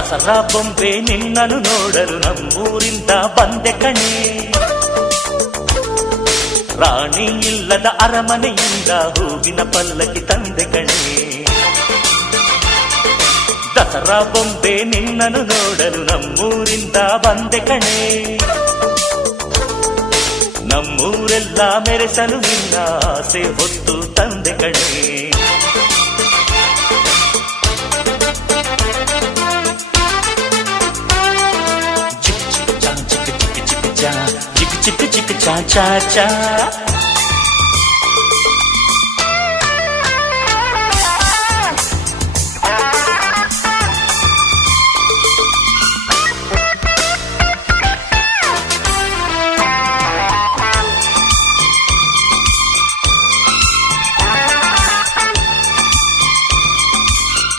ದಸರಾ ಬೊಂಬೆ ನಿನ್ನನ್ನು ನೋಡಲು ನಮ್ಮೂರಿಂದ ಬಂದೆ ಕಣೆ. ರಾಣಿ ಇಲ್ಲದ ಅರಮನೆಯಿಂದ ಹೂವಿನ ಪಲ್ಲಕ್ಕಿ ತಂದೆ ಕಣೆ. ದಸರಾ ಬೊಂಬೆ ನಿನ್ನನ್ನು ನೋಡಲು ನಮ್ಮೂರಿಂದ ಬಂದೆ ಕಣೆ. ನಮ್ಮೂರೆಲ್ಲ ಮೆರೆಸಲು ನಿನ್ನ ಆಸೆ ಹೊತ್ತು ತಂದೆ ಕಣೆ. ಚಿಕ್ ಚಿಕ್ ಚಾ ಚಾ ಚಾ ಚಾ